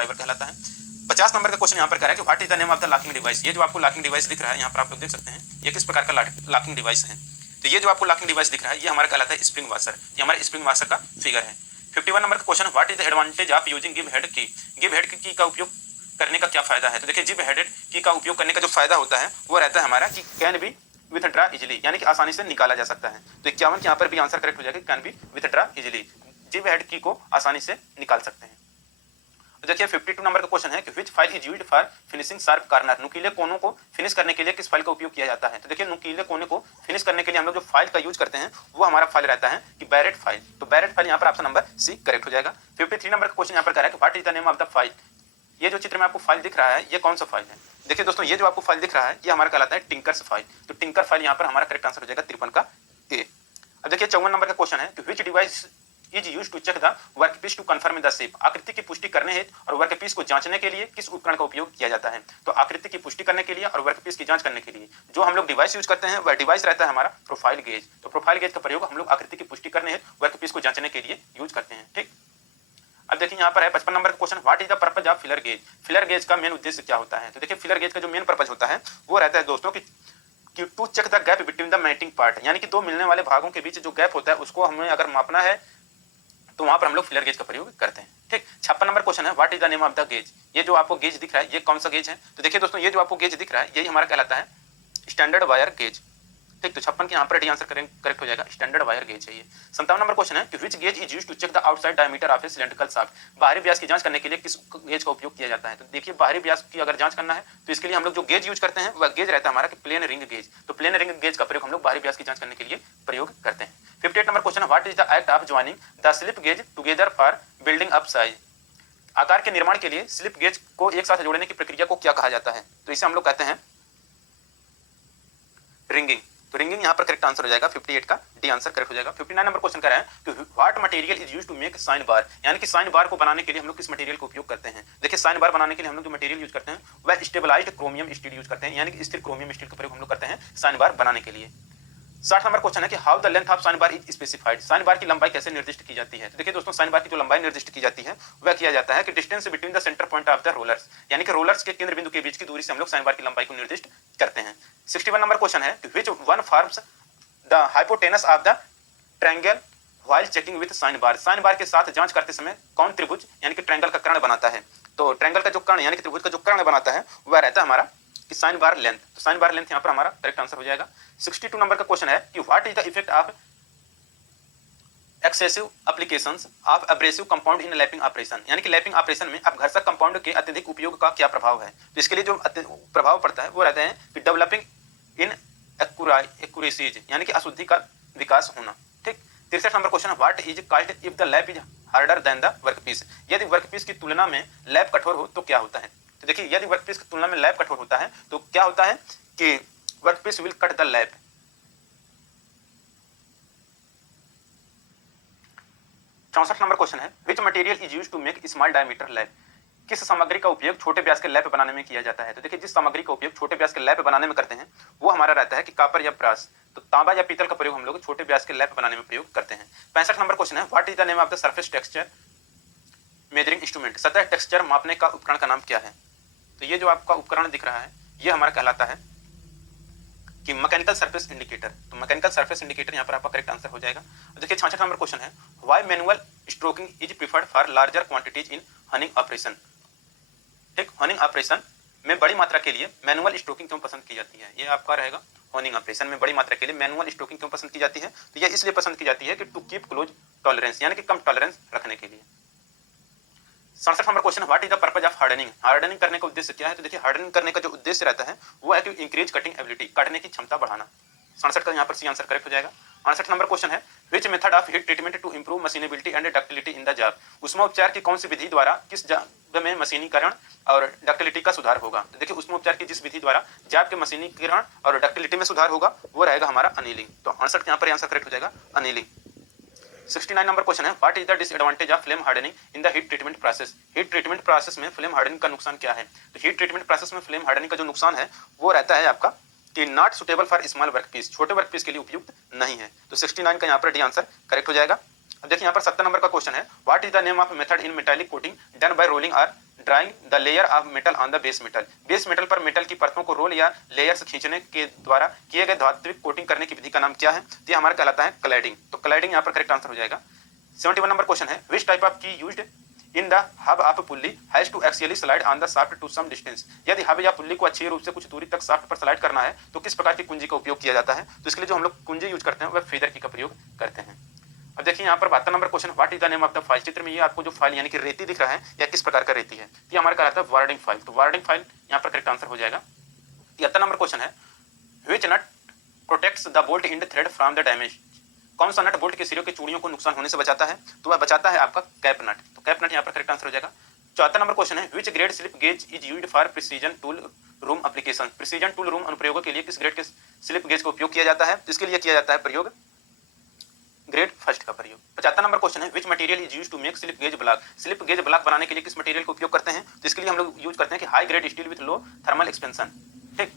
Driver कहलाता है। 50 number का क्वेश्चन यहाँ पर कह रहा है कि what is the name of the locking device. ये जो आपको लॉकिंग डिवाइस दिख रहा है यहाँ पर आप लोग देख सकते हैं ये किस प्रकार का लॉकिंग डिवाइस है। तो ये जो आपको लॉकिंग डिवाइस दिख रहा है ये हमारा कहलाता है स्प्रिंग वॉशर। ये हमारे स्प्रिंग वॉशर का फिगर है। 51 नंबर का क्वेश्चन है what is the advantage of using give head की। गिव हेड की का उपयोग करने का क्या फायदा है। तो देखिए गिव हेडेड की का उपयोग करने का जो फायदा होता है वो रहता है हमारा कि कैन बी विथड्रा इजिली, यानी कि आसानी से निकाला जा सकता है। तो 51 यहाँ पर भी आंसर करेक्ट हो जाएगा, can be withdraw easily, give head की को आसानी से निकाल सकते हैं। तो देखिए 52 नंबर का क्वेश्चन है कि which file is used for finishing sharp corner. नुकीले कोनों को फिनिश करने के लिए किस फाइल का उपयोग किया जाता है। तो देखिए नुकीले कोने को फिनिश करने के लिए हम लोग जो फाइल का यूज करते हैं वो हमारा फाइल रहता है कि बैरेट फाइल। तो बैरेट फाइल यहाँ पर ऑप्शन नंबर सी करेक्ट हो जाएगा। 53 नंबर का क्वेश्चन यहाँ पर कह रहा है कि what is the name of the file. ये जो चित्र में आपको फाइल दिख रहा है ये कौन सा फाइल है। देखिए दोस्तों ये जो आपको फाइल दिख रहा है ये हमारा कहलाता है टिंकर्स फाइल। तो टिंकर फाइल यहाँ पर हमारा करेक्ट आंसर हो जाएगा 53 का ए। अब देखिए 54 नंबर का क्वेश्चन है कि which device is use to check the workpiece to confirm the shape. आकृति की पुष्टि करने हेतु और वर्कपीस को जांचने के लिए किस उपकरण का उपयोग किया जाता है। तो आकृति की पुष्टि करने के लिए और वर्कपीस की जांच करने के लिए जो हम लोग डिवाइस यूज करते हैं वह डिवाइस रहता है हमारा प्रोफाइल गेज। तो प्रोफाइल गेज का प्रयोग हम लोग आकृति की पुष्टि करने हेतु वर्कपीस को जांचने के लिए यूज करते हैं। ठीक, अब देखिए यहाँ पर है 55 नंबर का question what is the purpose of filler gauge. Filler gauge का मेन उद्देश्य क्या होता है। तो देखिए फिलर गेज का जो मेन पर्पज होता है वो रहता है दोस्तों कि to check the gap between the mating part, यानी कि दो मिलने वाले भागों के बीच जो गैप होता है उसको हमें अगर मापना है तो वहां पर हम लोग फिलर गेज का प्रयोग करते हैं। ठीक, 56 नंबर क्वेश्चन है what is the name of the gauge. ये जो आपको गेज दिख रहा है ये कौन सा गेज है। तो देखिए दोस्तों ये जो आपको गेज दिख रहा है यही हमारा कहलाता है स्टैंडर्ड वायर गेज। ठीक, तो 56 के यहाँ पर डी आंसर करेक्ट हो जाएगा, स्टैंडर्ड वायर गेज है ये। 57 नंबर क्वेश्चन है कि which gauge is used to check the outside diameter of a cylindrical shaft. बाहरी व्यास की जांच करने के लिए किस गेज का उपयोग किया जाता है। तो देखिए बाहरी व्यास की अगर जांच करना है तो इसके लिए हम लोग जो गेज यूज करते हैं वह गेज रहता है हमारा कि प्लेन रिंग गेज। तो प्लेन रिंग गेज का प्रयोग हम लोग बाहरी व्यास की जांच करने के लिए प्रयोग करते हैं। 58 नंबर क्वेश्चन है what is the act of joining the slip gauge together for building up size. आकार के निर्माण के लिए स्लिप गेज को एक साथ जोड़ने की प्रक्रिया को क्या कहा जाता है। तो इसे हम लोग कहते हैं रिंगिंग। तो रिंगिंग यहाँ पर करेक्ट आंसर हो जाएगा, 58 का डी आंसर करेक्ट हो जाएगा। 59 नंबर क्वेश्चन कर रहा है कि what material is used to make sine bar, यानी कि साइन बार को बनाने के लिए हम लोग किस मटेरियल का उपयोग करते हैं। देखिए साइन बार बनाने के लिए हम लोग जो मटेरियल यूज करते हैं वह स्टेबलाइज्ड क्रोमियम स्टील यूज करते हैं, यानी कि स्थिर क्रोमियम स्टील का प्रयोग हम लोग करते हैं साइन बार बनाने के लिए। 60 नंबर क्वेश्चन है कि how the length of sine bar is specified. Sine bar की लंबाई कैसे निर्दिष्ट की जाती है। तो देखिए दोस्तों साइन बार की जो लंबाई निर्दिष्ट की जाती है वह किया जाता है कि distance between the centre point of the rollers, यानी कि रोलर्स के केंद्र बिंदु के बीच की दूरी से हम लोग साइन बार की लंबाई को निर्दिष्ट करते हैं। 61 नंबर क्वेश्चन है कि which one forms the hypotenuse of the triangle while checking with sine bar. Sine bar के साथ जांच करते समय कौन त्रिभुज यानी कि ट्रायंगल का कर्ण बनाता है। तो ट्रायंगल का जो कर्ण यानी कि त्रिभुज का जो कर्ण बनाता है वह रहता है हमारा कि साइन बार लेंथ। तो साइन बार लेंथ यहाँ पर हमारा करेक्ट आंसर हो जाएगा। 62 नंबर का क्वेश्चन है कि what is the effect of excessive applications of abrasive compound in lapping operation, यानी कि लैपिंग ऑपरेशन में अपघर्षक कंपाउंड के अत्यधिक उपयोग का क्या प्रभाव है। तो इसके लिए जो प्रभाव पड़ता है वो रहते हैं कि डेवलपिंग इन एक्यूरेसीज, यानी कि अशुद्धि का विकास होना। ठीक, 63 नंबर क्वेश्चन है what is called if the lap is harder than the workpiece. यदि वर्कपीस की तुलना में लैप कठोर हो तो क्या होता है। तो देखिए यदि वर्कपीस की तुलना में लैप कठोर होता है तो क्या होता है कि workpiece will cut the lap. 64 number question है which material is used to make small diameter lap. किस सामग्री का उपयोग छोटे व्यास के लैप बनाने में किया जाता है। तो देखिए जिस सामग्री का उपयोग छोटे व्यास के लैप बनाने में करते हैं वो हमारा रहता है कि कॉपर या ब्रास। तो तांबा या पीतल का प्रयोग हम लोग छोटे व्यास के लैप बनाने में प्रयोग करते हैं। 65 नंबर क्वेश्चन है what is the name of the surface texture measuring instrument. सतह टेक्सचर मापने का उपकरण का नाम क्या है। तो ये जो आपका उपकरण दिख रहा है ये हमारा कहलाता है कि मैकेनिकल सरफेस इंडिकेटर। तो मैकेनिकल सरफेस इंडिकेटर यहाँ पर आपका करेक्ट आंसर हो जाएगा। देखिए 66 नंबर क्वेश्चन है why manual stroking is preferred for larger quantities in honing operation. ठीक, हनिंग ऑपरेशन में बड़ी मात्रा के लिए मैनुअल स्ट्रोकिंग क्यों पसंद की जाती है। ये आपका रहेगा हनिंग ऑपरेशन में बड़ी मात्रा के लिए मैनुअल स्ट्रोकिंग क्यों पसंद की जाती है। तो ये इसलिए पसंद की जाती है कि टू कीप क्लोज टॉलरेंस, यानी कि कम टॉलरेंस रखने के लिए। 67 number question what is the purpose of hardening. Hardening करने का उद्देश्य क्या है। तो देखिए हार्डनिंग करने का जो उद्देश्य रहता है वो है कि इंक्रीज कटिंग एबिलिटी, काटने की क्षमता बढ़ाना। 67 का यहाँ पर सी आंसर करेक्ट हो जाएगा। 68 नंबर क्वेश्चन है which method of heat treatment to improve machinability and ductility in the job. उष्माउपचार की कौन सी विधि द्वारा किस जॉब में मशीनीकरण और डक्टिलिटी का सुधार होगा। तो देखिए उष्माउपचार की जिस विधि द्वारा जॉब के मशीनीकरण और डक्टिलिटी में सुधार होगा वो रहेगा हमारा अनिलिंग। तो 68 यहाँ पर आंसर करेक्ट हो जाएगा अनिलिंग। 69 नंबर क्वेश्चन है what is the disadvantage of flame hardening in the heat treatment process. Heat treatment process में फ्लेम हार्डनिंग का नुकसान क्या है। तो हीट ट्रीटमेंट प्रोसेस में फ्लेम हार्डनिंग का जो नुकसान है वो रहता है आपका कि not suitable for small workpiece, छोटे वर्कपीस के लिए उपयुक्त नहीं है। तो 69 का यहाँ पर डी आंसर करेक्ट हो जाएगा। अब देखिए यहाँ पर 70 नंबर का क्वेश्चन है what is the name of method in metallic coating done by rolling और drawing the layer of metal on the base metal, base metal पर मेटल की परतों को रोल या लेयर्स खींचने के द्वारा किए गए धात्विक कोटिंग करने की विधि का नाम क्या है? तो ये हमारा कहलाता है क्लैडिंग। तो क्लैडिंग यहाँ पर करेक्ट आंसर हो जाएगा। 71 नंबर क्वेश्चन है, which type of key used in the hub of pulley has to axially slide on the shaft to some distance, यदि हब या पुल्ली को अच्छी रूप से कुछ दूरी तक शाफ्ट पर स्लाइड करना है तो किस प्रकार की कुंजी का उपयोग किया जाता है? तो इसके लिए जो हम लोग कुंजी यूज करते हैं वह फेदर की का प्रयोग करते हैं। अब देखिए यहाँ पर 72 number question, what is the name of the file. चित्र में ये आपको जो फाइल यानी कि रेती दिख रहा है या किस प्रकार का रेती है, ये हमारा कहलाता है वार्डिंग फाइल। तो वार्डिंग फाइल यहाँ पर करेक्ट आंसर हो जाएगा। 73 नंबर क्वेश्चन है, which nut protects the bolt and thread from the damage, कौन सा नट बोल्ट के सिरों की चूड़ियों को नुकसान होने से बचाता है? तो वह बचाता है आपका कैप नट। तो कैप नट यहाँ पर करेक्ट आंसर हो जाएगा। 74 नंबर क्वेश्चन है, which grade slip gauge is used for precision tool room application, precision tool room अनुप्रयोगों के लिए किस ग्रेड के स्लिप गेज का उपयोग किया जाता है? तो इसके लिए किया जाता है प्रयोग ग्रेड फर्स्ट का प्रयोग। 75 नंबर क्वेश्चन है, which material is used to make slip gauge block, slip gauge block बनाने के लिए किस मटेरियल का उपयोग करते हैं? तो इसके लिए हम लोग यूज करते हैं कि high grade steel with low thermal expansion. ठीक,